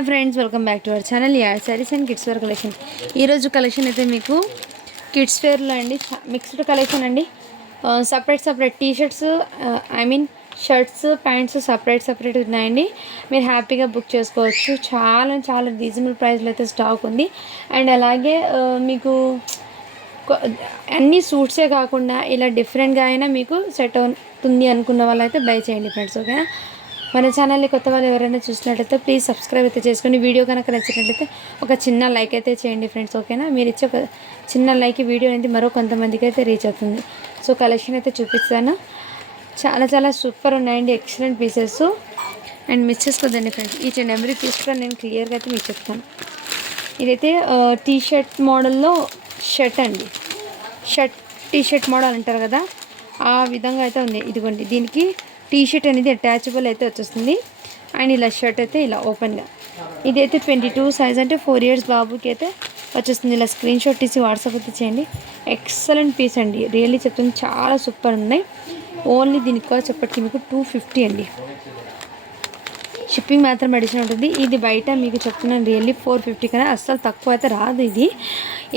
Hi friends, welcome back to our channel add saris and kids wear collection. ఈరోజు collection అయితే మీకు kids వేర్లో అండి, మిక్స్డ్ కలెక్షన్ అండి. Separate T shirts, shirts, pants separate ఉన్నాయండి. మీరు హ్యాపీగా బుక్ చేసుకోవచ్చు. చాలా రీజనబుల్ ప్రైస్లో అయితే స్టాక్ ఉంది. అండ్ అలాగే మీకు అన్ని సూట్సే కాకుండా ఇలా డిఫరెంట్గా అయినా మీకు సెట్ అవుతుంది అనుకున్న వాళ్ళైతే బై చేయండి ఫ్రెండ్స్. ఓకేనా? మన ఛానల్ని కొత్త వాళ్ళు ఎవరైనా చూసినట్లయితే ప్లీజ్ సబ్స్క్రైబ్ అయితే చేసుకొని, వీడియో కనుక నచ్చినట్లయితే ఒక చిన్న లైక్ అయితే చేయండి ఫ్రెండ్స్. ఓకేనా? మీరు ఇచ్చే ఒక చిన్న లైక్ వీడియో అనేది మరో కొంతమందికి అయితే రీచ్ అవుతుంది. సో కలెక్షన్ అయితే చూపిస్తాను. చాలా సూపర్ ఉన్నాయండి, ఎక్సలెంట్ పీసెస్. అండ్ మిస్ చేసుకోదండి friends. Each and every piece కూడా నేను క్లియర్గా అయితే మీకు చెప్తాను. ఇదైతే టీ షర్ట్ మోడల్లో షర్ట్ అండి. టీ షర్ట్ మోడల్ అంటారు కదా, ఆ విధంగా అయితే ఉంది. ఇదిగోండి, దీనికి టీ షర్ట్ అనేది అటాచబుల్ అయితే వచ్చేస్తుంది. అండ్ ఇలా షర్ట్ అయితే ఇలా ఓపెన్గా, ఇదైతే 22 సైజ్, అంటే 4 years బాబుకి అయితే వచ్చేస్తుంది. ఇలా స్క్రీన్ షాట్ తీసి వాట్సాప్ అయితే చేయండి. ఎక్సలెంట్ పీస్ అండి, రియల్లీ చెప్తుంది, చాలా సూపర్ ఉన్నాయి. ఓన్లీ దీనికి కాస్ట్ చెప్పటికి మీకు 250 అండి. షిప్పింగ్ మాత్రం అడిషనల్ ఉంటుంది. ఇది బయట మీకు చెప్తున్నాను రియల్లీ 450 కన్నా అస్సలు తక్కువ అయితే రాదు. ఇది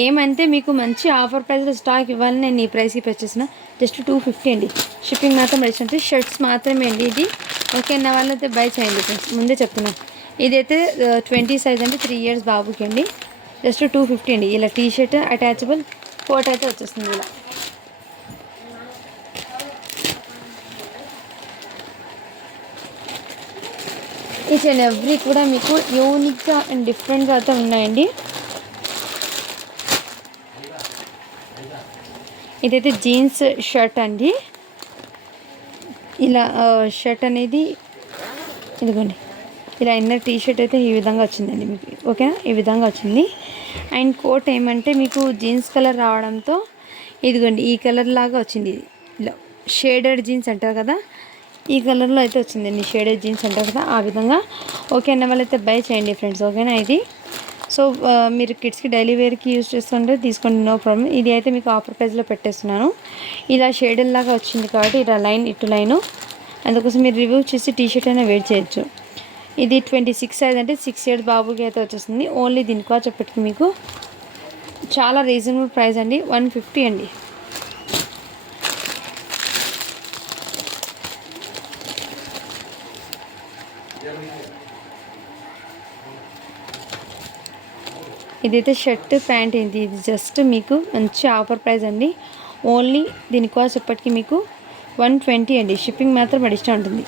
ఏమంటే మీకు మంచి ఆఫర్ ప్రైస్లో స్టాక్ ఇవ్వాలని నేను ఈ ప్రైస్కి పర్చేసిన. జస్ట్ 250 అండి. షిప్పింగ్ మాత్రం అడిషనల్ ఉంటుంది. షర్ట్స్ మాత్రమే అండి ఇది. ఓకే అన్న వాళ్ళైతే బై చేయండి ఫ్రెండ్స్, ముందే చెప్తున్నాను. ఇదైతే 20 సైజ్, అంటే 3 years బాబుకి అండి. జస్ట్ 250 అండి. ఇలా టీ షర్ట్ అటాచబుల్ కోట్ అయితే వచ్చేస్తుంది. ఇలా ఈచ్ అండ్ ఎవ్రీ కూడా మీకు యూనిక్గా అండ్ డిఫరెంట్గా అయితే ఉన్నాయండి. ఇదైతే జీన్స్ షర్ట్ అండి. ఇలా షర్ట్ అనేది ఇదిగోండి, ఇలా ఇన్నర్ టీ షర్ట్ అయితే ఈ విధంగా వచ్చిందండి మీకు. ఓకేనా? ఈ విధంగా వచ్చింది. అండ్ కోట్ ఏమంటే మీకు జీన్స్ కలర్ రావడంతో ఇదిగోండి ఈ కలర్ లాగా వచ్చింది. ఇలా షేడెడ్ జీన్స్ అంటారు కదా, ఈ కలర్లో అయితే వచ్చిందండి. షేడెడ్ జీన్స్ అంటారు కదా, ఆ విధంగా. ఓకే అన్న వాళ్ళైతే బై చేయండి ఫ్రెండ్స్. ఓకేనా? ఇది సో మీరు కిడ్స్కి డైలీ వేర్కి యూజ్ చేస్తుంటే తీసుకోండి, నో ప్రాబ్లం. ఇది అయితే మీకు ఆఫర్ ప్రైస్లో పెట్టేస్తున్నాను. ఇలా షేడెడ్ లాగా వచ్చింది కాబట్టి ఇలా లైన్ ఇటు లైను, అందుకోసం మీరు రివ్యూ చేసి టీ షర్ట్ అయినా వేర్ చేయొచ్చు. ఇది 26 సైజ్, అంటే 6 years బాబుకి అయితే వచ్చేస్తుంది. ఓన్లీ దీనికి వచ్చేప్పటికి మీకు చాలా రీజనబుల్ ప్రైస్ అండి, 150 అండి. ఇదైతే షర్ట్ ప్యాంట్ ఏంటి, ఇది జస్ట్ మీకు మంచి ఆఫర్ ప్రైస్ అండి. ఓన్లీ దీని కాస్ట్ ఎప్పటికీ మీకు 120 అండి. షిప్పింగ్ మాత్రం అడిషనల్ ఉంటుంది.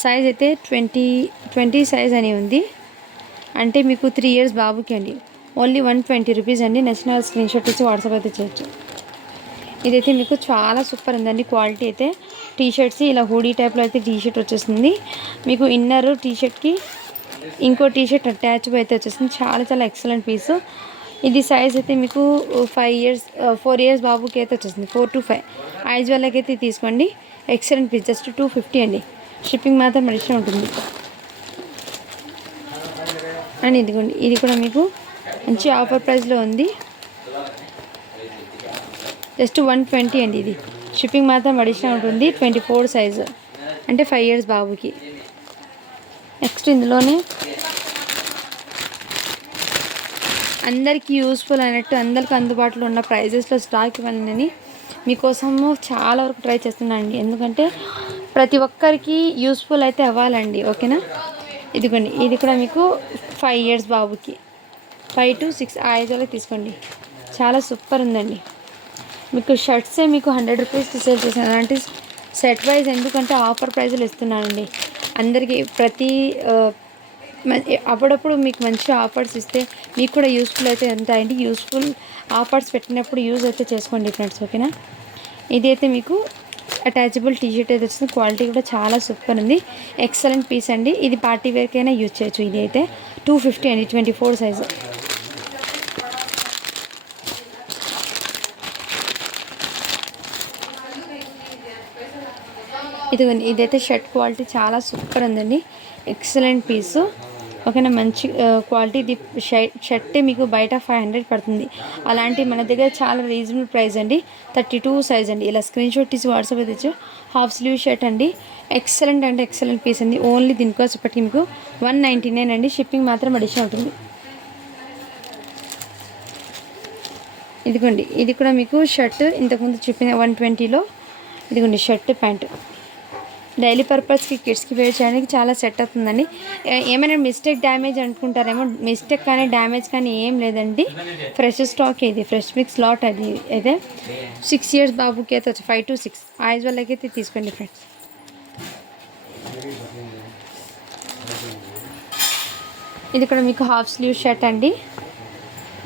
సైజ్ అయితే 20 సైజ్ అని ఉంది, అంటే మీకు 3 years బాబుకి అండి. ఓన్లీ 120 రూపీస్ అండి. నచ్చిన స్క్రీన్ షాట్ ఇచ్చి వాట్సాప్ అయితే చేయొచ్చు. ఇదైతే మీకు చాలా సూపర్ ఉందండి. క్వాలిటీ అయితే టీ షర్ట్స్ ఇలా హూడీ టైప్లో అయితే టీ షర్ట్ వచ్చేస్తుంది. మీకు ఇన్నర్ టీ షర్ట్కి ఇంకో టీ షర్ట్ అటాచబుల్ అయితే వచ్చేస్తుంది. చాలా ఎక్సలెంట్ పీసు. ఇది సైజ్ అయితే మీకు 4 years బాబుకి అయితే వచ్చేస్తుంది. 4 to 5 ఐజ్ వాళ్ళకి అయితే తీసుకోండి. ఎక్సలెంట్ పీస్, జస్ట్ 250 అండి. షిప్పింగ్ మాత్రం అడిషనల్ ఉంటుంది. అండ్ ఇదిగోండి, ఇది కూడా మీకు మంచి ఆఫర్ ప్రైస్లో ఉంది. జస్ట్ 120 అండి. ఇది షిప్పింగ్ మాత్రం అడిషనల్ ఉంటుంది. 24 సైజు, అంటే 5 years బాబుకి. నెక్స్ట్ ఇందులోనే అందరికీ యూస్ఫుల్ అయినట్టు, అందరికీ అందుబాటులో ఉన్న ప్రైజెస్లో స్టాక్ ఇవ్వాలని మీకోసము చాలా వరకు ట్రై చేస్తున్నానండి. ఎందుకంటే ప్రతి ఒక్కరికి యూస్ఫుల్ అయితే అవ్వాలండి. ఓకేనా? ఇదిగోండి, ఇది కూడా మీకు 5 years బాబుకి, 5 to 6 ఆ ఏజ్లో తీసుకోండి. చాలా సూపర్ ఉందండి. మీకు షర్ట్సే మీకు 100 రూపీస్కి సేల్ చేశాను, అలాంటి సెట్ వైజ్, ఎందుకంటే ఆఫర్ ప్రైజులు ఇస్తున్నానండి అందరికీ. అప్పుడప్పుడు మీకు మంచి ఆఫర్స్ ఇస్తే మీకు కూడా యూస్ఫుల్ అయితే ఉంటాయండి. యూస్ఫుల్ ఆఫర్స్ పెట్టినప్పుడు యూజ్ అయితే చేసుకోండి ఫ్రెండ్స్. ఓకేనా? ఇది అయితే మీకు అటాచబుల్ టీ షర్ట్ అయితే వస్తుంది. క్వాలిటీ కూడా చాలా సూపర్ ఉంది, ఎక్సలెంట్ పీస్ అండి. ఇది పార్టీ వేర్కైనా యూజ్ చేయొచ్చు. ఇది అయితే 250 అండి, 24 సైజు. ఇదిగోండి, ఇదైతే షర్ట్ క్వాలిటీ చాలా సూపర్ ఉందండి, ఎక్సలెంట్ పీసు. ఓకేనా. మంచి క్వాలిటీ షర్ట్ మీకు బయట 500 పడుతుంది. అలాంటి మన దగ్గర చాలా రీజనబుల్ ప్రైస్ అండి. 32 సైజ్ అండి. ఇలా స్క్రీన్ షాట్ తీసి వాట్సాప్ అయితే హాఫ్ స్లీవ్ షర్ట్ అండి. ఎక్సలెంట్ అంటే ఎక్సలెంట్ పీస్ అండి. ఓన్లీ దీనికోసం ఇప్పటికి మీకు 199 అండి. షిప్పింగ్ మాత్రం అడిషన్ ఉంటుంది. ఇదిగోండి, ఇది కూడా మీకు షర్ట్ ఇంతకుముందు చూపిన 120లో. ఇదిగోండి షర్ట్ ప్యాంట్ డైలీ పర్పస్కి కిడ్స్కి వేర్ చేయడానికి చాలా సెట్ అవుతుందండి. ఏమైనా మిస్టేక్ డ్యామేజ్ అనుకుంటారేమో, మిస్టేక్ కానీ డ్యామేజ్ కానీ ఏం లేదండి. ఫ్రెష్ స్టాక్, ఇది ఫ్రెష్ మిక్స్ లాట్. అది అయితే 6 years బాబుకి అయితే వచ్చి 5 to 6 ఐజ్ వాళ్ళకి అయితే తీసుకోండి ఫ్రెండ్స్. ఇది కూడా మీకు హాఫ్ స్లీవ్ షర్ట్ అండి.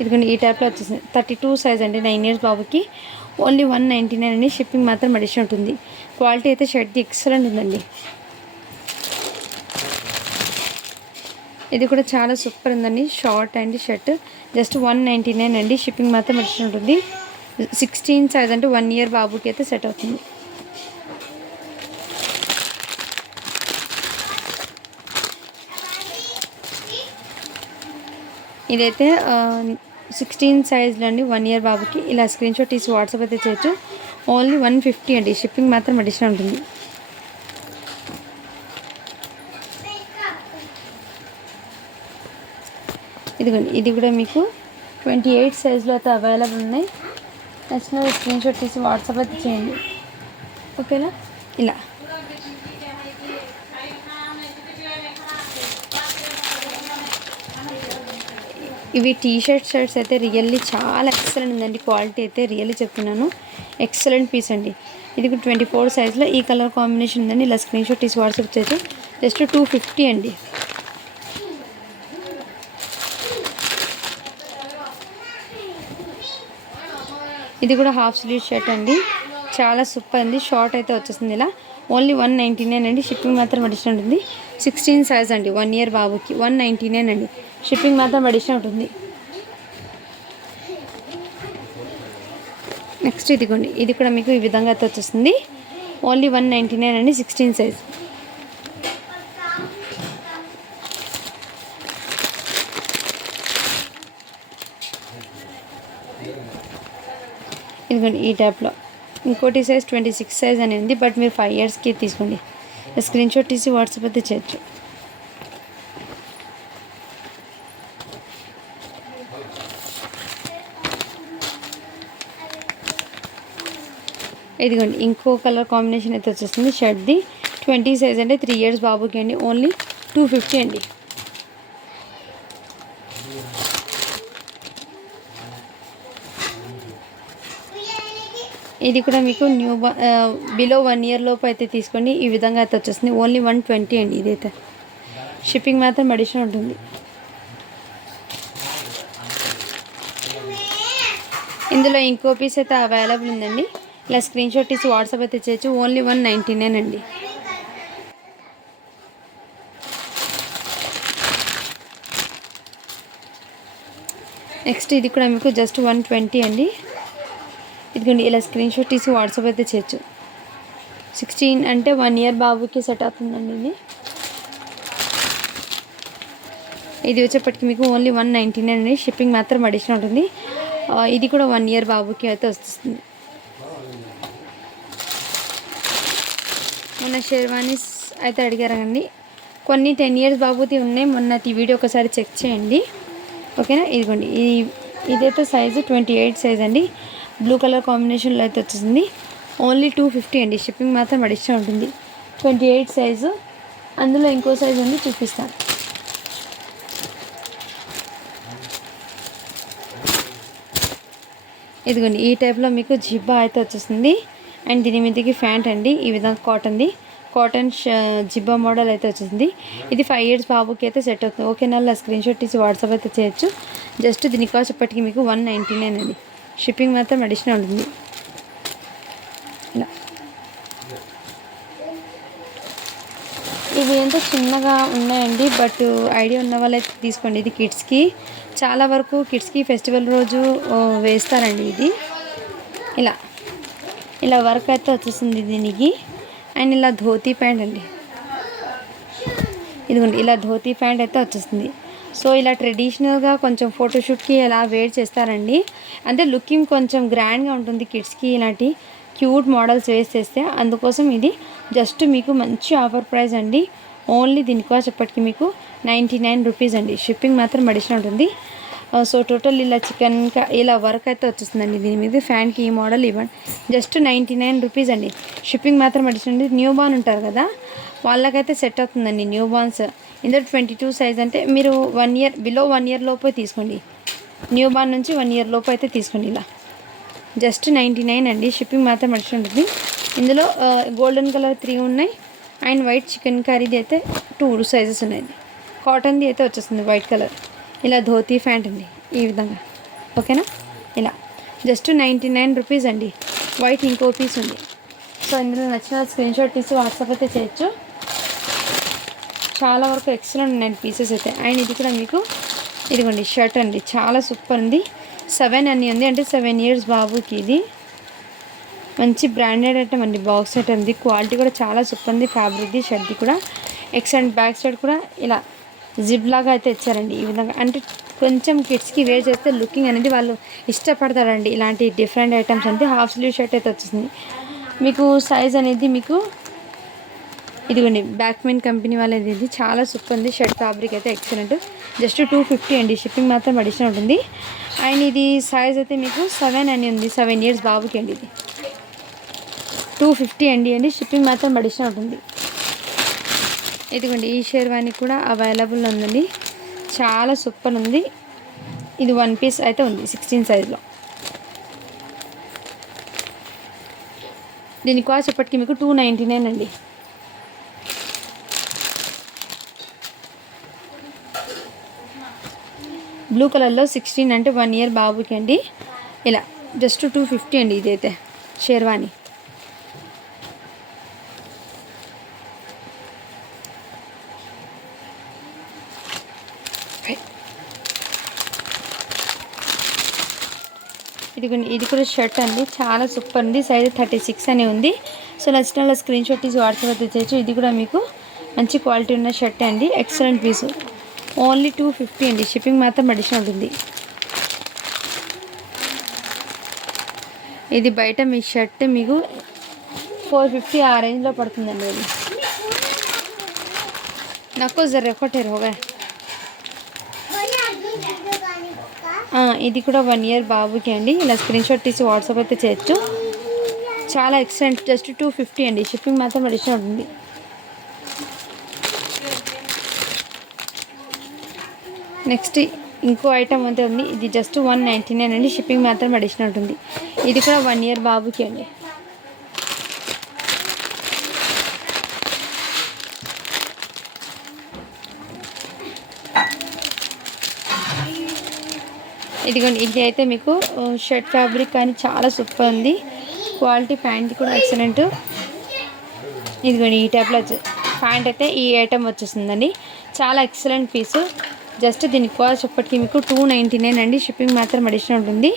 ఇదిగోండి ఈ టైప్లో వచ్చేసింది. 32 సైజ్ అండి. 9 years బాబుకి ఓన్లీ 199 అండి. షిప్పింగ్ మాత్రం అడిషన్ ఉంటుంది. క్వాలిటీ అయితే షర్ట్ది ఎక్సలెంట్ ఉందండి. ఇది కూడా చాలా సూపర్ ఉందండి. షార్ట్ అండి షర్ట్ జస్ట్ 199 అండి. షిప్పింగ్ మాత్రం అడిషన్ ఉంటుంది. 16 సైజ్ అంటే 1 year బాబుకి అయితే సెట్ అవుతుంది. ఇదైతే 16 సైజ్లో అండి. 1 year బాబుకి. ఇలా స్క్రీన్ షాట్ తీసి వాట్సాప్ అయితే చేయొచ్చు. ఓన్లీ 150 అండి. షిప్పింగ్ మాత్రం అడిషనల్ ఉంటుంది. ఇదిగోండి, ఇది కూడా మీకు 28 సైజ్లో అయితే అవైలబుల్ ఉన్నాయి. నచ్చిన స్క్రీన్ షాట్ తీసి వాట్సాప్ అయితే చేయండి. ఓకేనా. ఇలా ఇవి షర్ట్స్ అయితే రియల్లీ చాలా ఎక్సలెంట్ ఉందండి. క్వాలిటీ అయితే రియల్లీ చెప్తున్నాను, ఎక్సలెంట్ పీస్ అండి. ఇది 24 సైజ్లో ఈ కలర్ కాంబినేషన్ ఉందండి. ఇలా స్క్రీన్ షాట్ తీసి వాట్సాప్ చేసి జస్ట్ 250 అండి. ఇది కూడా హాఫ్ స్లీవ్ షర్ట్ అండి. చాలా సూపర్ అండి. షార్ట్ అయితే వచ్చేసింది. ఇలా ఓన్లీ 199 అండి. షిప్పింగ్ మాత్రం అడిషన్ ఉంటుంది. 16 సైజ్ అండి. 1 year బాబుకి 199 అండి. షిప్పింగ్ మాత్రం అడిషన్ ఉంటుంది. నెక్స్ట్ ఇదిగోండి, ఇది కూడా మీకు ఈ విధంగా అయితే వచ్చేస్తుంది. ఓన్లీ 199 అండి. 16 సైజ్. ఇదిగోండి ఈ టైప్లో. ఇంకోటి సైజ్ 26 సైజ్ అని ఉంది. బట్ మీరు 5 yearsకి తీసుకోండి. స్క్రీన్ షాట్ తీసి వాట్సాప్ అయితే చేయొచ్చు. ఇదిగోండి ఇంకో కలర్ కాంబినేషన్ అయితే వచ్చేస్తుంది. షర్ట్ది 20 సైజ్ అంటే 3 years బాబుకి అండి. ఓన్లీ 250 అండి. ఇది కూడా మీకు బిలో 1 year లోపు అయితే తీసుకోండి. ఈ విధంగా అయితే వచ్చేస్తుంది. ఓన్లీ 120 అండి. ఇదైతే షిప్పింగ్ మాత్రం అడిషన్ ఉంటుంది. ఇందులో ఇంకో పీస్ అయితే అవైలబుల్ ఉందండి. ఇలా స్క్రీన్ షాట్ తీసి వాట్సాప్ అయితే చేయొచ్చు. ఓన్లీ 199 అండి. నెక్స్ట్ ఇది కూడా మీకు జస్ట్ 120 అండి. ఇదిగోండి ఇలా స్క్రీన్ షాట్ తీసి వాట్సాప్ అయితే చేయొచ్చు. 16 అంటే 1 year బాబుకి సెట్ అవుతుందండి. ఇది వచ్చేప్పటికి మీకు ఓన్లీ 199 అండి. షిప్పింగ్ మాత్రం అడిషన్ ఉంటుంది. ఇది కూడా 1 year బాబుకి అయితే వస్తుంది. మొన్న షెర్వానీస్ అయితే అడిగారండి. కొన్ని 10 years బాబుది ఉన్నాయి. మొన్న ఈ వీడియో ఒకసారి చెక్ చేయండి. ఓకేనా. ఇదిగోండి ఇదైతే సైజు 28 సైజ్ అండి. బ్లూ కలర్ కాంబినేషన్లో అయితే వచ్చేసింది. ఓన్లీ 250 అండి. షిప్పింగ్ మాత్రం అడిషన్ ఉంటుంది. 28 సైజు. అందులో ఇంకో సైజు ఉంది, చూపిస్తాను. ఇదిగోండి ఈ టైప్లో మీకు జిబ్బా అయితే వచ్చేసింది. అండ్ దీని మీదకి ప్యాంట్ అండి. ఈ విధంగా కాటన్ జిబ్బా మోడల్ అయితే వచ్చేసింది. ఇది 5 years బాబుకి అయితే సెట్ అవుతుంది. ఓకేనా. అలా స్క్రీన్ షాట్ తీసి వాట్సాప్ అయితే చేయొచ్చు. జస్ట్ దీని కాస్ట్ ఇప్పటికి మీకు 199 అండి. షిప్పింగ్ మాత్రం అడిషనల్ ఉంటుంది. ఇలా ఇవి ఎంతో చిన్నగా ఉన్నాయండి. బట్ ఐడియా ఉన్న వాళ్ళైతే తీసుకోండి. ఇది కిడ్స్కి చాలా వరకు కిడ్స్కి ఫెస్టివల్ రోజు వేస్తారండి. ఇది ఇలా వర్క్ అయితే వచ్చేసింది దీనికి. అండ్ ఇలా ధోతీ ప్యాంట్ అండి. ఇదిగోండి ఇలా ధోతీ ప్యాంట్ అయితే వచ్చేస్తుంది. సో ఇలా ట్రెడిషనల్గా కొంచెం ఫోటోషూట్కి ఎలా వేర్ చేస్తారండి, అంటే లుకింగ్ కొంచెం గ్రాండ్గా ఉంటుంది కిడ్స్కి ఇలాంటి క్యూట్ మోడల్స్ వేసేస్తే. అందుకోసం ఇది జస్ట్ మీకు మంచి ఆఫర్ ప్రైస్ అండి. ఓన్లీ దీని కాస్ట్ ఎప్పటికీ మీకు 99 రూపీస్ అండి. షిప్పింగ్ మాత్రం అడిషనల్ ఉంటుంది. సో టోటల్ ఇలా చికెన్ ఇలా వర్క్ అయితే వచ్చేస్తుందండి. దీని మీద ఫ్యాన్కి ఈ మోడల్ ఇవ్వండి జస్ట్ 99 రూపీస్ అండి. షిప్పింగ్ మాత్రం అడిషనల్. న్యూ బార్న్ ఉంటారు కదా వాళ్ళకైతే సెట్ అవుతుందండి న్యూ బార్న్స్. ఇందులో 22 సైజ్ అంటే మీరు 1 ఇయర్ బిలో 1 ఇయర్ లోపు తీసుకోండి. న్యూ బార్న్ నుంచి 1 ఇయర్ లోపు అయితే తీసుకోండి. ఇలా జస్ట్ 99 అండి. షిప్పింగ్ మాత్రం అడిషనల్ ఉంటుంది. ఇందులో గోల్డెన్ కలర్ 3 ఉన్నాయి అండ్ వైట్ చికెన్ కర్రీది అయితే 2 సైజెస్ ఉన్నాయి. కాటన్ది అయితే వచ్చేస్తుంది వైట్ కలర్. ఇలా ధోతీ ప్యాంట్ అండి ఈ విధంగా, ఓకేనా. ఇలా జస్ట్ 99 రూపీస్ అండి. వైట్ ఇంకో పీస్ ఉంది. సో ఇందులో నచ్చిన స్క్రీన్షాట్ తీసి వాట్సాప్ అయితే చేయొచ్చు. చాలా వరకు ఎక్సలెంట్ ఉన్నాయి పీసెస్ అయితే. అండ్ ఇది కూడా మీకు ఇదిగోండి షర్ట్ అండి, చాలా సూపర్ ఉంది. 7 అని ఉంది, అంటే 7 ఇయర్స్ బాబుకి. ఇది మంచి బ్రాండెడ్ ఐటమ్ అండి, బాక్స్ ఐటమ్ ఉంది. క్వాలిటీ కూడా చాలా సూపర్ ఉంది. ఫ్యాబ్రిక్ది షర్ట్ది కూడా ఎక్సలెంట్. బ్యాక్ సైడ్ కూడా ఇలా జిప్ లాగా అయితే ఇచ్చారండి ఈ విధంగా. అంటే కొంచెం కిడ్స్కి వేర్ చేస్తే లుకింగ్ అనేది వాళ్ళు ఇష్టపడతారండి. ఇలాంటి డిఫరెంట్ ఐటమ్స్ అంటే హాఫ్ స్లీవ్ షర్ట్ అయితే వచ్చేసింది మీకు. సైజ్ అనేది మీకు ఇదిగోండి బ్యాక్ మెయిన్ కంపెనీ వాళ్ళది. ఇది చాలా సూపర్ ఉంది. షర్ట్ ఫ్యాబ్రిక్ అయితే ఎక్సలెంట్. జస్ట్ 250 అండి. షిప్పింగ్ మాత్రం అడిషనల్ ఉంటుంది. అండ్ ఇది సైజ్ అయితే మీకు 7 అని ఉంది. 7 ఇయర్స్ బాబుకి అండి. ఇది 250 అండి. షిప్పింగ్ మాత్రం అడిషనల్ ఉంటుంది. ఇదిగోండి ఈ షేర్వాణి కూడా అవైలబుల్ ఉందండి. చాలా సూపర్ ఉంది. ఇది 1 పీస్ అయితే ఉంది 16 సైజ్లో. దీని కాస్ట్ ఎప్పటికీ మీకు 299 అండి. బ్లూ కలర్లో 16 అంటే 1 ఇయర్ బాబుకి అండి. ఇలా జస్ట్ 250 అండి. ఇదైతే షేర్వాణి. ఇది కూడా షర్ట్ అండి, చాలా సూపర్ ఉంది. సైజ్ 36 అని ఉంది. సో నచ్చిన వాళ్ళ స్క్రీన్షాట్ తీసి వాట్సాప్ అయితే చేయొచ్చు. ఇది కూడా మీకు మంచి క్వాలిటీ ఉన్న షర్ట్ అండి, ఎక్సలెంట్ పీసు. ఓన్లీ 250 అండి. షిప్పింగ్ మాత్రం అడిషనల్ ఉంటుంది. ఇది బయట మీ షర్ట్ మీకు 450 ఆ రేంజ్లో పడుతుందండి. అది నాకు జర ఒకటి హోగా. ఇది కూడా 1 ఇయర్ బాబుకి అండి. ఇలా స్క్రీన్షాట్ తీసి వాట్సాప్ అయితే చేయొచ్చు. చాలా ఎక్సలెంట్. జస్ట్ 250 అండి. షిప్పింగ్ మాత్రం అడిషనల్ ఉంటుంది. నెక్స్ట్ ఇంకో ఐటమ్ అంతే ఉంది. ఇది జస్ట్ 199 అండి. షిప్పింగ్ మాత్రం అడిషనల్ ఉంటుంది. ఇది కూడా 1 ఇయర్ బాబుకి అండి. ఇదిగోండి ఇది అయితే మీకు షర్ట్ ఫ్యాబ్రిక్ కానీ చాలా సూపర్ ఉంది. క్వాలిటీ ప్యాంట్ కూడా ఎక్సలెంట్. ఇదిగోండి ఈ టైప్లో ప్యాంట్ అయితే ఈ ఐటమ్ వచ్చేస్తుందండి. చాలా ఎక్సలెంట్ పీసు. జస్ట్ దీని కాస్ట్ ఎప్పటికీ మీకు 299 అండి. షిప్పింగ్ మాత్రం అడిషనల్ ఉంటుంది.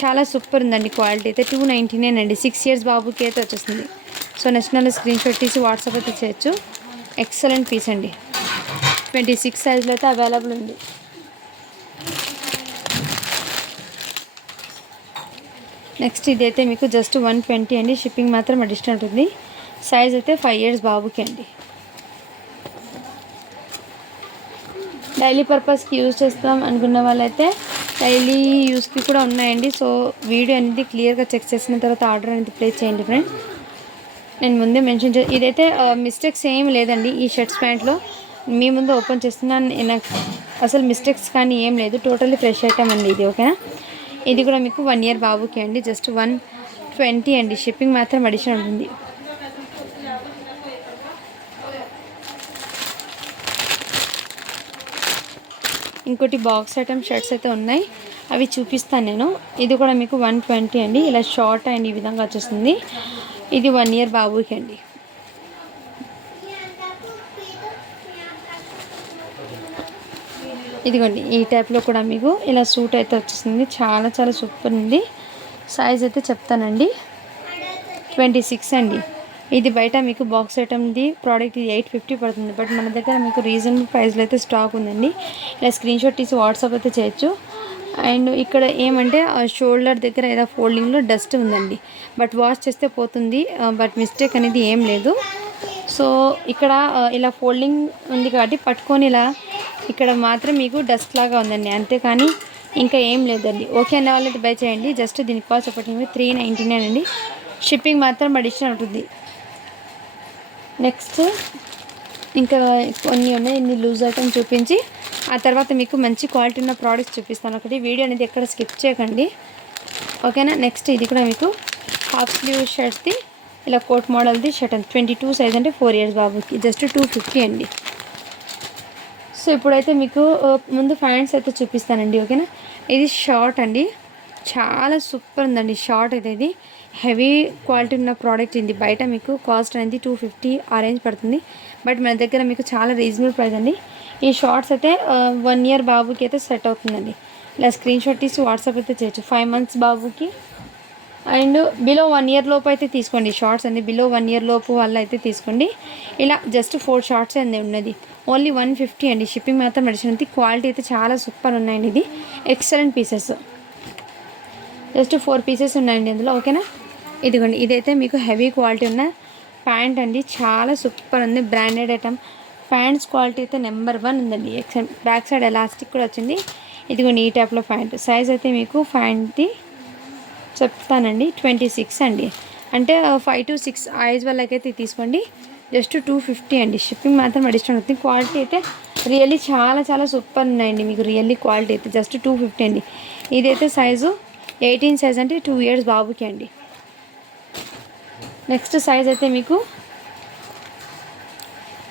చాలా సూపర్ ఉందండి. క్వాలిటీ అయితే 299 అండి. 6 ఇయర్స్ బాబుకి అయితే వచ్చేస్తుంది. సో నచ్చిన స్క్రీన్షాట్ తీసి వాట్సాప్ అయితే చేయొచ్చు. ఎక్సలెంట్ పీస్ అండి. 26 సైజ్లో అయితే అవైలబుల్ ఉంది. నెక్స్ట్ ఇదైతే మీకు జస్ట్ 120 అండి. షిప్పింగ్ మాత్రం అడిషనల్ ఉంటుంది. సైజ్ అయితే 5 ఇయర్స్ బాబుకి అండి. డైలీ పర్పస్కి యూజ్ చేస్తాం అనుకున్న వాళ్ళైతే డైలీ యూస్కి కూడా ఉన్నాయండి. సో వీడియో అనేది క్లియర్గా చెక్ చేసిన తర్వాత ఆర్డర్ అనేది ప్లేస్ చేయండి ఫ్రెండ్. నేను ముందే మెన్షన్ ఇదైతే మిస్టేక్స్ ఏం లేదండి. ఈ షర్ట్స్ ప్యాంట్లో మీ ముందు ఓపెన్ చేస్తున్నాను. నాకు అసలు మిస్టేక్స్ కానీ ఏం లేదు. టోటల్లీ ఫ్రెష్ ఐటమ్ అండి ఇది, ఓకేనా. ఇది కూడా మీకు 1 ఇయర్ బాబుకి అండి. జస్ట్ 120 అండి. షిప్పింగ్ మాత్రం అడిషనల్ ఉంటుంది. ఇంకోటి బాక్స్ ఐటమ్ షర్ట్స్ అయితే ఉన్నాయి, అవి చూపిస్తాను నేను. ఇది కూడా మీకు 120 అండి. ఇలా షార్ట్ అండ్ ఈ విధంగా వచ్చేస్తుంది. ఇది 1 ఇయర్ బాబుకి అండి. ఇదిగోండి ఈ టైప్లో కూడా మీకు ఇలా సూట్ అయితే వచ్చేసింది. చాలా చాలా సూపర్ ఉంది. సైజ్ అయితే చెప్తానండి. 26 అండి. ఇది బయట మీకు బాక్స్ ఐటమ్ది ప్రోడక్ట్ ఇది 850 పడుతుంది. బట్ మన దగ్గర మీకు రీజనబుల్ ప్రైస్లో అయితే స్టాక్ ఉందండి. ఇలా స్క్రీన్ షాట్ తీసి వాట్సాప్ అయితే చేయొచ్చు. అండ్ ఇక్కడ ఏమంటే షోల్డర్ దగ్గర ఏదో ఫోల్డింగ్లో డస్ట్ ఉందండి. బట్ వాష్ చేస్తే పోతుంది. బట్ మిస్టేక్ అనేది ఏం లేదు. సో ఇక్కడ ఇలా ఫోల్డింగ్ ఉంది కాబట్టి పట్టుకొని ఇలా ఇక్కడ మాత్రం మీకు డస్ట్ లాగా ఉందండి, అంతేకాని ఇంకా ఏం లేదండి. ఓకే అనే వాళ్ళైతే బై చేయండి. జస్ట్ దీని కాస్ట్ ఒకటి 399 అండి. షిప్పింగ్ మాత్రం అడిషనల్ ఉంటుంది. నెక్స్ట్ ఇంకా కొన్ని ఉన్నాయి, ఇన్ని లూజ్ ఐటమ్ చూపించి ఆ తర్వాత మీకు మంచి క్వాలిటీ ఉన్న ప్రోడక్ట్స్ చూపిస్తాను. ఒకటి వీడియో అనేది ఎక్కడ స్కిప్ చేయకండి, ఓకేనా. నెక్స్ట్ ఇది కూడా మీకు హాఫ్ స్లీవ్ షర్ట్స్ది ఇలా కోట్ మోడల్ది షర్ట్ అండి. 22 సైజ్ అంటే 4 ఇయర్స్ బాబుకి జస్ట్ 250 అండి. సో ఇప్పుడైతే మీకు ముందు ప్యాంట్స్ అయితే చూపిస్తానండి, ఓకేనా. ఇది షార్ట్ అండి, చాలా సూపర్ ఉందండి షార్ట్ అయితే. ఇది హెవీ క్వాలిటీ ఉన్న ప్రోడక్ట్. ఇది బయట మీకు కాస్ట్ అనేది 250 ఆ రేంజ్ పడుతుంది. బట్ మన దగ్గర మీకు చాలా రీజనబుల్ ప్రైస్ అండి. ఈ షార్ట్స్ అయితే 1 ఇయర్ బాబుకి అయితే సెట్ అవుతుందండి. ఇలా స్క్రీన్ షాట్ తీసి వాట్సాప్ అయితే చేయొచ్చు. 5 మంత్స్ బాబుకి అండ్ బిలో 1 ఇయర్ లోపు అయితే తీసుకోండి షార్ట్స్ అండి. బిలో 1 ఇయర్ లోపు వాళ్ళు అయితే తీసుకోండి. ఇలా జస్ట్ 4 షార్ట్స్ అండి ఉన్నది. ఓన్లీ 150 అండి. షిప్పింగ్ మాత్రం నడిచినది. క్వాలిటీ అయితే చాలా సూపర్ ఉన్నాయండి. ఇది ఎక్సలెంట్ పీసెస్. జస్ట్ 4 పీసెస్ ఉన్నాయండి అందులో, ఓకేనా. ఇదిగోండి, ఇదైతే మీకు హెవీ క్వాలిటీ ఉన్న ప్యాంట్ అండి. చాలా సూపర్ ఉంది, బ్రాండెడ్ ఐటమ్. ప్యాంట్స్ క్వాలిటీ అయితే నెంబర్ 1 ఉందండి. ఎక్సలెంట్. బ్యాక్ సైడ్ ఎలాస్టిక్ కూడా వచ్చింది. ఇదిగోండి ఈ టైప్లో ప్యాంట్. సైజ్ అయితే మీకు ప్యాంట్ది చెప్తానండి 26 అండి. అంటే 5 to 6 ఐజ్ వాళ్ళకైతే తీసుకోండి. జస్ట్ 250 అండి. షిప్పింగ్ మాత్రం అడిషనల్ అవుతుంది. క్వాలిటీ అయితే రియల్లీ చాలా చాలా సూపర్ ఉన్నాయండి. మీకు రియల్లీ క్వాలిటీ అయితే జస్ట్ 250 అండి. ఇదైతే సైజు 18 సైజ్ అంటే 2 ఇయర్స్ బాబుకి అండి. నెక్స్ట్ సైజ్ అయితే మీకు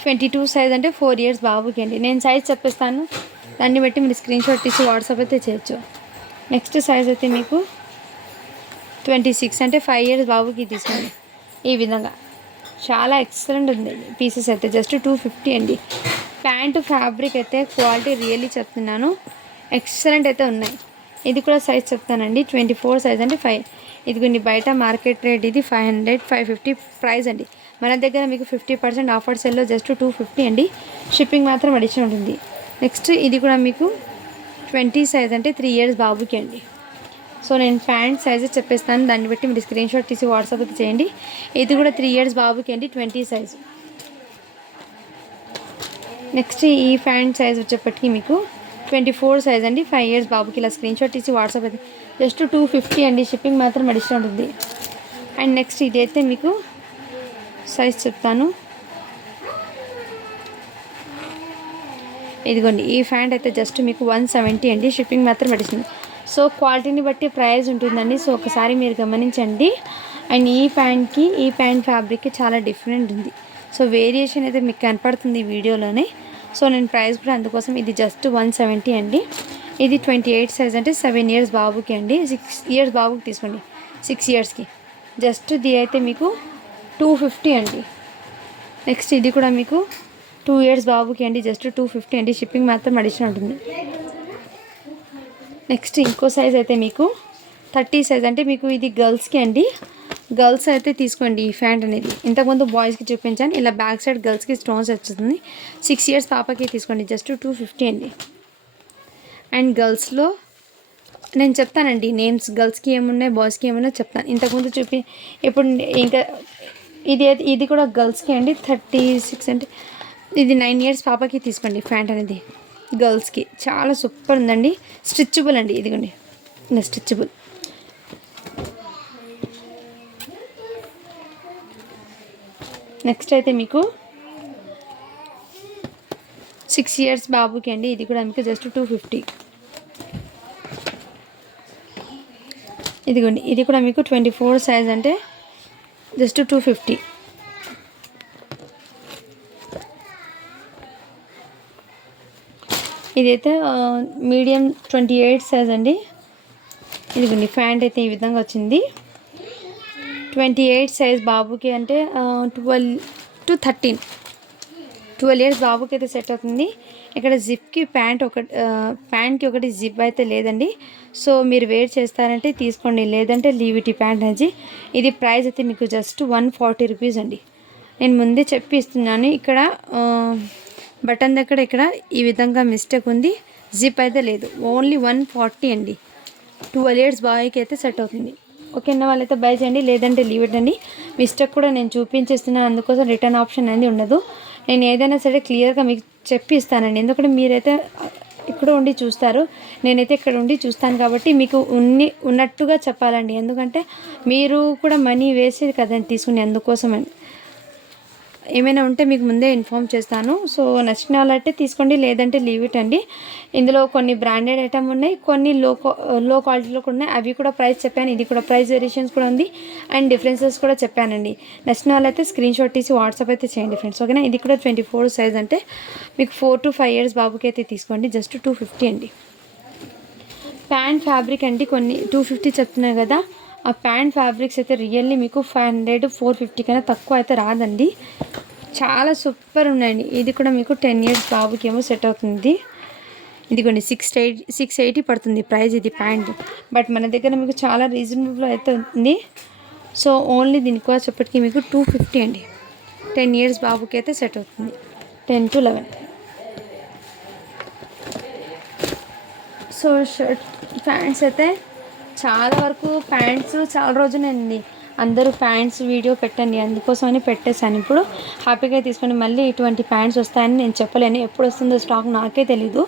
22 సైజ్ అంటే 4 ఇయర్స్ బాబుకి అండి. నేను సైజ్ చెప్పిస్తాను, దాన్ని బట్టి మీరు స్క్రీన్ షాట్ తీసి వాట్సాప్ అయితే చేయొచ్చు. నెక్స్ట్ సైజ్ అయితే మీకు 26 అంటే 5 ఇయర్స్ బాబుకి తీసుకోండి. ఈ విధంగా చాలా ఎక్సలెంట్ ఉంది పీసెస్ అయితే. జస్ట్ 250 అండి. ప్యాంటు ఫ్యాబ్రిక్ అయితే క్వాలిటీ రియల్లీ చెప్తున్నాను, ఎక్సలెంట్ అయితే ఉన్నాయి. ఇది కూడా సైజ్ చెప్తానండి. 24 సైజ్ అంటే 5. ఇది కొన్ని బయట మార్కెట్ రేట్ ఇది 500 550 ప్రైస్ అండి. మన దగ్గర మీకు 50% ఆఫర్ సెల్లో జస్ట్ 250 అండి. షిప్పింగ్ మాత్రం అడిషనల్ ఉంటుంది. నెక్స్ట్ ఇది కూడా మీకు 20 సైజ్ అంటే 3 ఇయర్స్ బాబుకి అండి. సో నేను ప్యాంట్ సైజెస్ చెప్పేస్తాను, దాన్ని బట్టి మీరు స్క్రీన్ షాట్ తీసి వాట్సాప్ అయితే చేయండి. ఇది కూడా 3 ఇయర్స్ బాబుకి అండి, 20 సైజు. నెక్స్ట్ ఈ ప్యాంట్ సైజ్ వచ్చేప్పటికి మీకు 24 సైజ్ అండి, 5 ఇయర్స్ బాబుకి. ఇలా స్క్రీన్ షాట్ తీసి వాట్సాప్ అయితే జస్ట్ 250 అండి. షిప్పింగ్ మాత్రం అడిషనల్ ఉంటుంది. అండ్ నెక్స్ట్ ఇదైతే మీకు సైజ్ చెప్తాను. ఇదిగోండి ఈ ప్యాంట్ అయితే జస్ట్ మీకు 170 అండి. షిప్పింగ్ మాత్రం అడిషనల్. సో క్వాలిటీని బట్టి ప్రైస్ ఉంటుందండి. సో ఒకసారి మీరు గమనించండి. అండ్ ఈ ప్యాంట్కి ఈ ప్యాంట్ ఫ్యాబ్రిక్కి చాలా డిఫరెంట్ ఉంది. సో వేరియేషన్ అయితే మీకు కనపడుతుంది ఈ వీడియోలోనే. సో నేను ప్రైస్ కూడా అందుకోసం ఇది జస్ట్ 170 అండి. ఇది 28 సైజ్ అంటే 7 ఇయర్స్ బాబుకి అండి. 6 ఇయర్స్ బాబుకి తీసుకోండి, 6 ఇయర్స్కి. జస్ట్ ఇది అయితే మీకు 250 అండి. నెక్స్ట్ ఇది కూడా మీకు 2 ఇయర్స్ బాబుకి అండి, జస్ట్ 250 అండి. షిప్పింగ్ మాత్రం అడిషనల్ ఉంటుంది. నెక్స్ట్ ఇంకో సైజ్ అయితే మీకు 30 సైజ్ అంటే మీకు ఇది గర్ల్స్కి అండి. గర్ల్స్ అయితే తీసుకోండి ఈ ప్యాంట్ అనేది. ఇంతకుముందు బాయ్స్కి చూపించాను. ఇలా బ్యాక్ సైడ్ గర్ల్స్కి స్టోన్స్ వచ్చింది. 6 ఇయర్స్ పాపకి తీసుకోండి, జస్ట్ 250 అండి. అండ్ గర్ల్స్లో నేను చెప్తానండి నేమ్స్, గర్ల్స్కి ఏమున్నాయి బాయ్స్కి ఏమున్నాయో చెప్తాను. ఇంతకుముందు ఇప్పుడు ఇంకా ఇది కూడా గర్ల్స్కి అండి. 36 అంటే ఇది 9 ఇయర్స్ పాపకి తీసుకోండి ప్యాంట్ అనేది. గర్ల్స్కి చాలా సూపర్ ఉందండి. స్ట్రిచబుల్ అండి, ఇదిగోండి స్ట్రిచబుల్. నెక్స్ట్ అయితే మీకు 6 ఇయర్స్ బాబుకి అండి. ఇది కూడా మీకు జస్ట్ 250. ఇదిగోండి ఇది కూడా మీకు 24 సైజ్ అంటే జస్ట్ 250. ఇదైతే మీడియం 28 సైజ్ అండి. ఇదిగోండి ప్యాంట్ అయితే ఈ విధంగా వచ్చింది. 28 సైజ్ బాబుకి అంటే 12 to 13. 12 ఇయర్స్ బాబుకి అయితే సెట్ అవుతుంది. ఇక్కడ జిప్కి ప్యాంట్కి ఒకటి జిప్ అయితే లేదండి. సో మీరు వేర్ చేస్తారంటే తీసుకోండి, లేదంటే లీవ్ ఇట్ ఈ ప్యాంట్ అనేది. ఇది ప్రైస్ అయితే మీకు జస్ట్ 140 రూపీస్ అండి. నేను ముందే చెప్పి ఇస్తున్నాను. ఇక్కడ బటన్ దగ్గర ఇక్కడ ఈ విధంగా మిస్టేక్ ఉంది, జిప్ అయితే లేదు. ఓన్లీ 140 అండి. 12 ఇయర్స్ బాయ్కి అయితే సెట్ అవుతుంది. ఓకేనా, వాళ్ళైతే బై చేయండి, లేదంటే లీవ్ ఇట్ అండి. మిస్టేక్ కూడా నేను చూపించేస్తున్నాను, అందుకోసం రిటర్న్ ఆప్షన్ అనేది ఉండదు. నేను ఏదైనా సరే క్లియర్గా మీకు చెప్పి ఇస్తానండి. ఎందుకంటే మీరైతే ఇక్కడ ఉండి చూస్తారు, నేనైతే ఇక్కడ ఉండి చూస్తాను కాబట్టి మీకు ఉన్నట్టుగా చెప్పాలండి. ఎందుకంటే మీరు కూడా మనీ వేసేది కదండి తీసుకుని, అందుకోసమని ఏమైనా ఉంటే మీకు ముందే ఇన్ఫామ్ చేస్తాను. సో నచ్చిన వాళ్ళైతే తీసుకోండి, లేదంటే లీవ్ ఇట్ అండి. ఇందులో కొన్ని బ్రాండెడ్ ఐటమ్ ఉన్నాయి, కొన్ని లో క్వాలిటీలో కూడా ఉన్నాయి. అవి కూడా ప్రైస్ చెప్పాను, ఇది కూడా ప్రైస్ వేరియేషన్స్ కూడా ఉంది అండ్ డిఫరెన్సెస్ కూడా చెప్పానండి. నచ్చిన వాళ్ళైతే స్క్రీన్ షాట్ తీసి వాట్సాప్ అయితే చేయండి ఫ్రెండ్స్. ఓకేనా, ఇది కూడా 24 సైజ్ అంటే మీకు 4 to 5 ఇయర్స్ బాబుకి అయితే తీసుకోండి. జస్ట్ 250 అండి. ప్యాంట్ ఫ్యాబ్రిక్ అండి, కొన్ని 250 చెప్తున్నాను కదా. ఆ ప్యాంట్ ఫ్యాబ్రిక్స్ అయితే రియల్లీ మీకు 500 450 కన్నా తక్కువ అయితే రాదండి. చాలా సూపర్ ఉన్నాయండి. ఇది కూడా మీకు 10 ఇయర్స్ బాబుకి ఏమో సెట్ అవుతుంది. ఇది కొన్ని 680 పడుతుంది ప్రైస్ ఇది ప్యాంట్. బట్ మన దగ్గర మీకు చాలా రీజనబుల్ అయితే ఉంది. సో ఓన్లీ దీనికి వచ్చేప్పటికి మీకు 250 అండి. 10 ఇయర్స్ బాబుకి అయితే సెట్ అవుతుంది, 10 to 11. సో షర్ట్ ప్యాంట్స్ అయితే చాలా వరకు ప్యాంట్స్ చాలా రోజులండి, అందరూ ప్యాంట్స్ వీడియో పెట్టండి అందుకోసమని పెట్టేశాను. ఇప్పుడు హ్యాపీగా తీసుకొని మళ్ళీ ఇటువంటి ప్యాంట్స్ వస్తాయని నేను చెప్పలేను, ఎప్పుడు వస్తుందో స్టాక్ నాకే తెలీదు.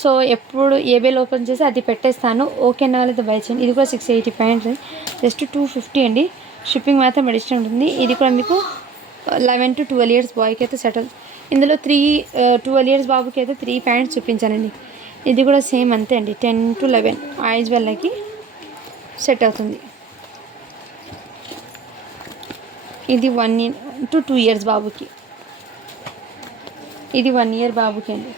సో ఎప్పుడు ఏబేల్ ఓపెన్ చేసి అది పెట్టేస్తాను. ఓకేనా, వాళ్ళైతే బై చేయండి. ఇది కూడా 680 ప్యాంట్స్, జస్ట్ 250 అండి. షిప్పింగ్ మాత్రం అడిషనల్ ఉంటుంది. ఇది కూడా మీకు 11 to 12 ఇయర్స్ బాయ్కి అయితే సెట్ అవుతుంది. ఇందులో 12 ఇయర్స్ బాబుకి అయితే 3 ప్యాంట్స్ చూపించానండి. ఇది కూడా సేమ్ అంతే అండి, 10 to 11 ఏజ్ వాళ్ళకి సెట్ అవుతుంది. ఇది 1 to 2 ఇయర్స్ బాబుకి, ఇది 1 ఇయర్ బాబుకి అండి.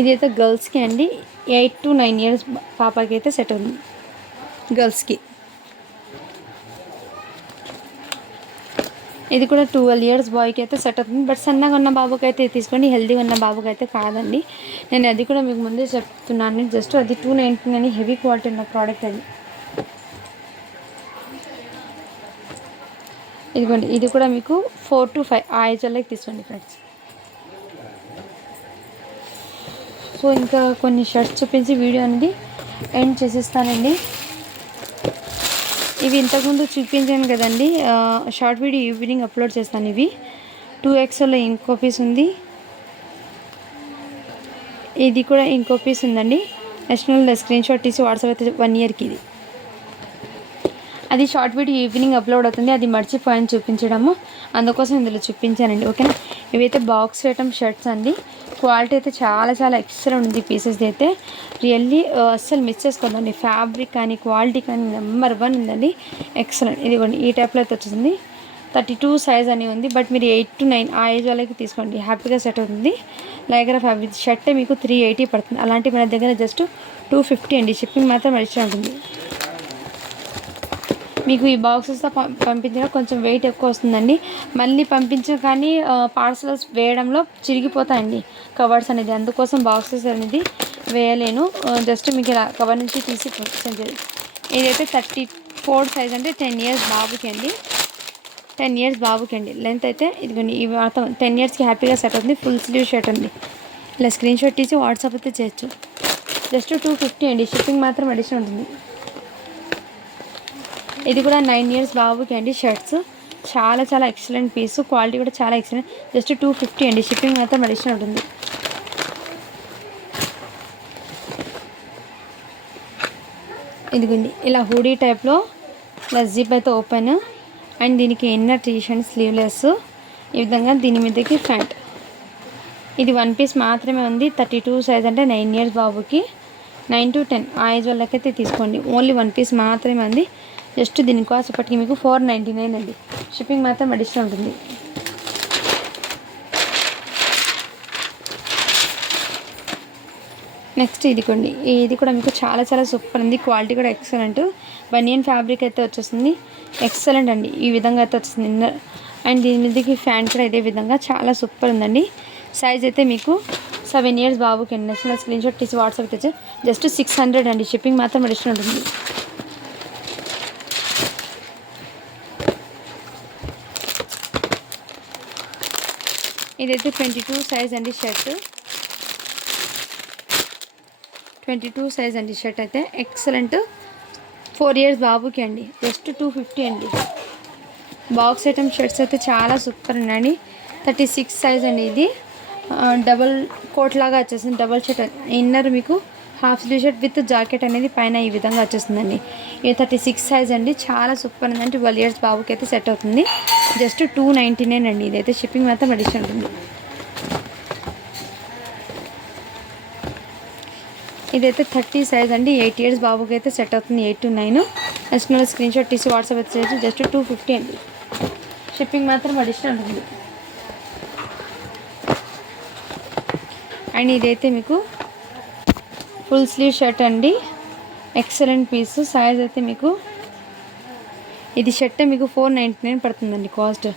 ఇది అయితే గర్ల్స్కి అండి, 8 to 9 ఇయర్స్ పాపకి అయితే సెట్ అవుతుంది గర్ల్స్కి. ఇది కూడా 12 ఇయర్స్ బాయ్కి అయితే సెట్ అవుతుంది. బట్ సన్నగా ఉన్న బాబుకి అయితే తీసుకోండి, హెల్దీగా ఉన్న బాబుకి అయితే కాదండి. నేను అది కూడా మీకు ముందే చెప్తున్నాను. జస్ట్ అది 290 అని హెవీ క్వాలిటీ ఉన్న ప్రోడక్ట్ అది. ఇదిగోండి, ఇది కూడా మీకు 4 to 5 ఆ ఏజ్ వాళ్ళకి తీసుకోండి ఫ్రెండ్స్. సో ఇంకా కొన్ని షర్ట్స్ చూపించి వీడియో అనేది ఎండ్ చేసేస్తానండి. ఇవి ఇంతకుముందు చూపించాను కదండి, షార్ట్ వీడియో ఈవినింగ్ అప్లోడ్ చేస్తాను. ఇవి 2XL ఇంకో పీస్ ఉంది, ఇది కూడా ఇంకో పీస్ ఉందండి. నేషనల్ స్క్రీన్ షాట్ తీసి వాట్సాప్ అయితే 1 ఇయర్కి. ఇది అది షార్ట్ వీడియో ఈవినింగ్ అప్లోడ్ అవుతుంది, అది మర్చిపోయాను చూపించడము, అందుకోసం ఇందులో చూపించానండి. ఓకేనా, ఇవైతే బాక్స్ ఐటమ్ షర్ట్స్ అండి. క్వాలిటీ అయితే చాలా చాలా ఎక్సలెంట్ ఉంది. పీసెస్ అయితే రియల్లీ అస్సలు మిస్ చేసుకోండి. ఫ్యాబ్రిక్ కానీ క్వాలిటీ కానీ నెంబర్ 1 ఉందండి, ఎక్సలెంట్. ఇదిగోండి ఈ టైప్లో అయితే వచ్చింది. 32 సైజ్ అని ఉంది. బట్ మీరు 8 to 9 ఆ ఏజ్ వాళ్ళకి తీసుకోండి, హ్యాపీగా సెట్ అవుతుంది. లైక్రా ఫ్యాబ్రిక్ షర్టే మీకు 380 పడుతుంది. అలాంటి మన దగ్గర జస్ట్ 250 అండి. షిప్పింగ్ మాత్రం అడిషనల్ ఉంటుంది. మీకు ఈ బాక్సెస్తో పంపించడం కొంచెం వెయిట్ ఎక్కువ వస్తుందండి. మళ్ళీ పంపించిన కానీ పార్సల్స్ వేయడంలో చిరిగిపోతాయండి కవర్స్ అనేది, అందుకోసం బాక్సెస్ అనేది వేయలేను. జస్ట్ మీకు ఇలా కవర్ నుంచి తీసి పంపించండి. ఇదైతే 34 సైజ్ అంటే 10 ఇయర్స్ బాబుకి అండి, 10 ఇయర్స్ బాబుకి అండి. లెంత్ అయితే ఇదిగోండి, ఇవి మాత్రం 10 ఇయర్స్కి హ్యాపీగా సెట్ అవుతుంది. ఫుల్ స్లీవ్ షర్ట్ అండి. ఇలా స్క్రీన్ షాట్ తీసి వాట్సాప్ అయితే చేయొచ్చు. జస్ట్ 250 అండి. షిప్పింగ్ మాత్రం అడిషనల్ ఉంటుంది. ఇది కూడా 9 ఇయర్స్ బాబుకి అండి. షర్ట్స్ చాలా చాలా ఎక్సలెంట్ పీసు, క్వాలిటీ కూడా చాలా ఎక్సలెంట్. జస్ట్ 250 అండి. షిప్పింగ్ మాత్రం అడిషనల్ ఉంటుంది. ఇదిగోండి ఇలా హూడీ టైప్లో ఇలా జిప్ అయితే ఓపెన్ అండ్ దీనికి ఇన్నర్ టీషర్ట్ స్లీవ్లెస్, ఈ విధంగా దీని మీదకి ప్యాంట్. ఇది 1 పీస్ మాత్రమే ఉంది. 32 సైజ్ అంటే 9 ఇయర్స్ బాబుకి, 9 to 10 ఆ ఏజ్ వాళ్ళకైతే తీసుకోండి. ఓన్లీ 1 పీస్ మాత్రమే ఉంది. జస్ట్ దీని కాస్ట్ ఇప్పటికి మీకు 499 అండి. షిప్పింగ్ మాత్రం అడిషనల్ ఉంటుంది. నెక్స్ట్ ఇదిగోండి, ఇది కూడా మీకు చాలా చాలా సూపర్ ఉంది. క్వాలిటీ కూడా ఎక్సలెంట్. బనియన్ ఫ్యాబ్రిక్ అయితే వచ్చేస్తుంది, ఎక్సలెంట్ అండి. ఈ విధంగా అయితే వచ్చింది. అండ్ దీని మీదకి ఫ్యాంట్ కూడా ఇదే విధంగా చాలా సూపర్ ఉందండి. సైజ్ అయితే మీకు 7 years బాబుకి అండి. నచ్చిన స్క్రీన్ షాట్ తీసి వాట్సాప్ తెచ్చే జస్ట్ 600 అండి. షిప్పింగ్ మాత్రం అడిషనల్ ఉంటుంది. ఇదైతే 22 సైజ్ అండి. షర్ట్ 22 సైజ్ అండి. షర్ట్ అయితే ఎక్సలెంట్. 4 years బాబుకి అండి. జస్ట్ 250 అండి. బాక్స్ ఐటమ్ షర్ట్స్ అయితే చాలా సూపర్ ఉన్నాయండి. 36 సైజ్ అండి. ఇది డబుల్ కోట్ లాగా వచ్చేసింది. డబుల్ షర్ట్ ఇన్నర్ మీకు half slew shirt with jacket అనేది పైన ఈ విధంగా వచ్చేస్తుందండి. ఇది 36 సైజ్ అండి. చాలా సూపర్ ఉందండి. 12 years బాబుకి అయితే సెట్ అవుతుంది. జస్ట్ 299 అండి. ఇదైతే షిప్పింగ్ మాత్రం అడిషనల్ ఉంటుంది. ఇదైతే 30 సైజ్ అండి. 8 years బాబుకి అయితే సెట్ అవుతుంది. 8 to 9. నెక్స్ట్ స్క్రీన్ షాట్ తీసి వాట్సాప్ వచ్చేసి జస్ట్ 250 అండి. షిప్పింగ్ మాత్రం అడిషనల్ ఉంటుంది. అండ్ ఇదైతే మీకు ఫుల్ స్లీవ్ షర్ట్ అండి. Excellent piece. సైజ్ అయితే మీకు ఇది షర్ట్ మీకు 499 పడుతుందండి కాస్ట్.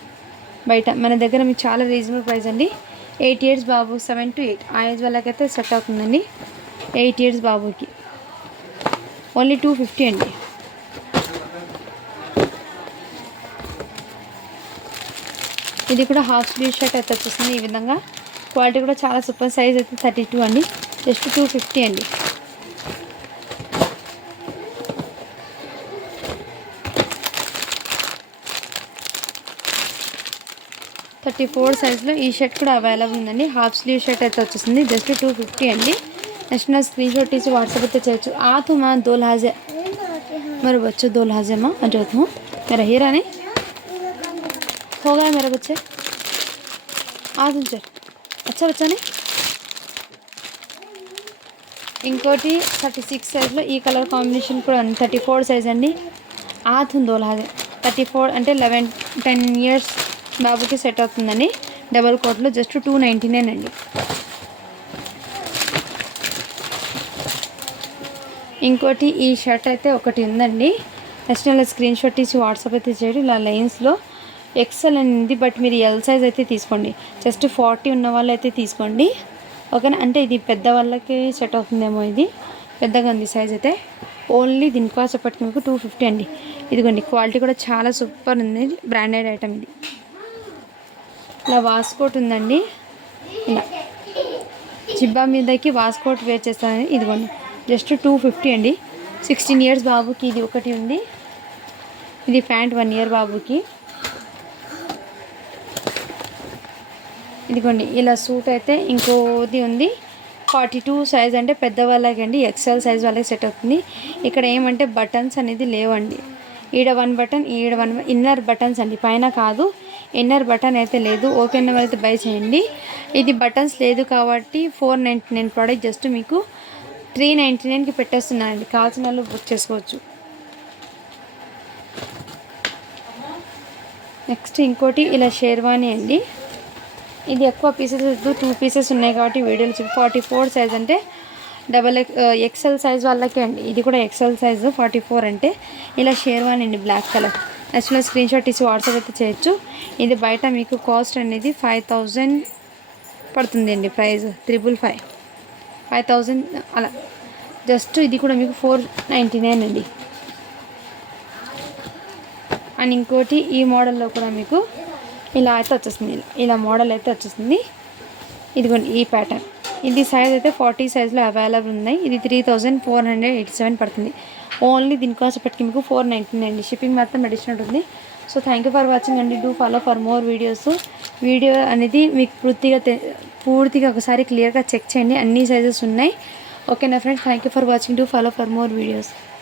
బయట మన దగ్గర మీకు చాలా రీజనబుల్ ప్రైస్ అండి. 8 years బాబు 7 to 8 ఆ ఏజ్ వాళ్ళకైతే సెట్ అవుతుందండి. 8 years బాబుకి ఓన్లీ 250 అండి. ఇది కూడా హాఫ్ స్లీవ్ షర్ట్ అయితే వచ్చేస్తుంది ఈ విధంగా. క్వాలిటీ కూడా చాలా సూపర్. సైజ్ అయితే 32 అండి. జస్ట్ 250 అండి. థర్టీ 34 సైజ్లో ఈ షర్ట్ కూడా అవైలబుల్ ఉందండి. హాఫ్ స్లీవ్ షర్ట్ అయితే వచ్చేసింది. జస్ట్ 250 అండి. नेक्स्ट ना स्क्रीन शॉट తీసి व्हाट्सएप पे చేయొచ్చు. आ तो मां दो लहजे मेरे बच्चे दो लहजे मां जो हूँ मेरा हीरा नहीं हो गया मेरे बच्चे आ तुम चल अच्छा बच्चा नहीं. ఇంకోటి 36 సైజ్లో ఈ కలర్ కాంబినేషన్ కూడా ఉంది. 34 సైజ్ అండి. ఆతుందో లాగే 34 అంటే 10 ఇయర్స్ బాబుకి సెట్ అవుతుందండి. డబల్ కోట్లో జస్ట్ 299 అండి. ఇంకోటి ఈ షర్ట్ అయితే ఒకటి ఉందండి. నెక్స్ట్ ఇలా స్క్రీన్ షాట్ తీసి వాట్సాప్ అయితే చేయండి. ఇలా లైన్స్లో ఎక్సెల్ ఉంది, బట్ మీరు ఎల్ సైజ్ అయితే తీసుకోండి. జస్ట్ 40 ఉన్న వాళ్ళు అయితే తీసుకోండి, ఓకేనా. అంటే ఇది పెద్ద వాళ్ళకి సెట్ అవుతుందేమో. ఇది పెద్దగా ఉంది సైజ్ అయితే. ఓన్లీ దీని కాస్ట్ ఎప్పటికీ మీకు 250 అండి. ఇదిగోండి క్వాలిటీ కూడా చాలా సూపర్ ఉంది. బ్రాండెడ్ ఐటమ్ ఇది. ఇలా వాస్కోట్ ఉందండి. ఇలా జిబ్బా మీదకి వాస్కోట్ వేర్ చేస్తానని. ఇదిగోండి జస్ట్ 250 అండి. 16 ఇయర్స్ బాబుకి ఇది ఒకటి ఉంది. ఇది ప్యాంట్ 1 ఇయర్ బాబుకి. ఇదిగోండి ఇలా సూట్ అయితే ఇంకోది ఉంది. 42 సైజ్ అంటే పెద్దవాళ్ళకి అండి. ఎక్సెల్ సైజ్ వాళ్ళకి సెట్ అవుతుంది. ఇక్కడ ఏమంటే బటన్స్ అనేది లేవండి. ఈడ 1 బటన్, ఈడ 1 ఇన్నర్ బటన్స్ అండి, పైన కాదు. ఇన్నర్ బటన్ అయితే లేదు. ఓకే అన్న వాళ్ళైతే బై చేయండి. ఇది బటన్స్ లేదు కాబట్టి 499 ప్రోడక్ట్ జస్ట్ మీకు 399కి పెట్టేస్తున్నానండి. కావాల్సిన వాళ్ళు బుక్ చేసుకోవచ్చు. నెక్స్ట్ ఇంకోటి ఇలా షేర్వానీ అండి. ఇది ఎక్కువ పీసెస్ 2 పీసెస్ ఉన్నాయి కాబట్టి వీడియోలు 44 సైజ్ అంటే ఎక్సెల్ సైజ్ వాళ్ళకే అండి. ఇది కూడా ఎక్సెల్ సైజ్ 44 అంటే ఇలా షేర్వానీ అండి, బ్లాక్ కలర్. యాక్చువల్గా స్క్రీన్ షాట్ తీసి వాట్సాప్ అయితే చేయొచ్చు. ఇది బయట మీకు కాస్ట్ అనేది 5000 పడుతుంది అండి. ప్రైస్ 5000 అలా. జస్ట్ ఇది కూడా మీకు 499 అండి. అండ్ ఇంకోటి ఈ మోడల్లో కూడా మీకు ఇలా అయితే వచ్చేస్తుంది. ఇలా మోడల్ అయితే వచ్చేస్తుంది. ఇదిగోండి ఈ ప్యాటర్న్. ఇది సైజ్ అయితే 40 సైజ్లో అవైలబుల్ ఉన్నాయి. ఇది 3487 పడుతుంది. ఓన్లీ దీని కాస్ట్ ఇప్పటికి మీకు 499 అండి. షిప్పింగ్ మాత్రం అడిషనల్ ఉంటుంది. So thank you for watching అండి. Do follow for more videos. Video అనేది మీకు పూర్తిగా ఒకసారి క్లియర్గా చెక్ చేయండి. అన్ని సైజెస్ ఉన్నాయి, ఓకేనా friends. Thank you for watching. Do follow for more videos.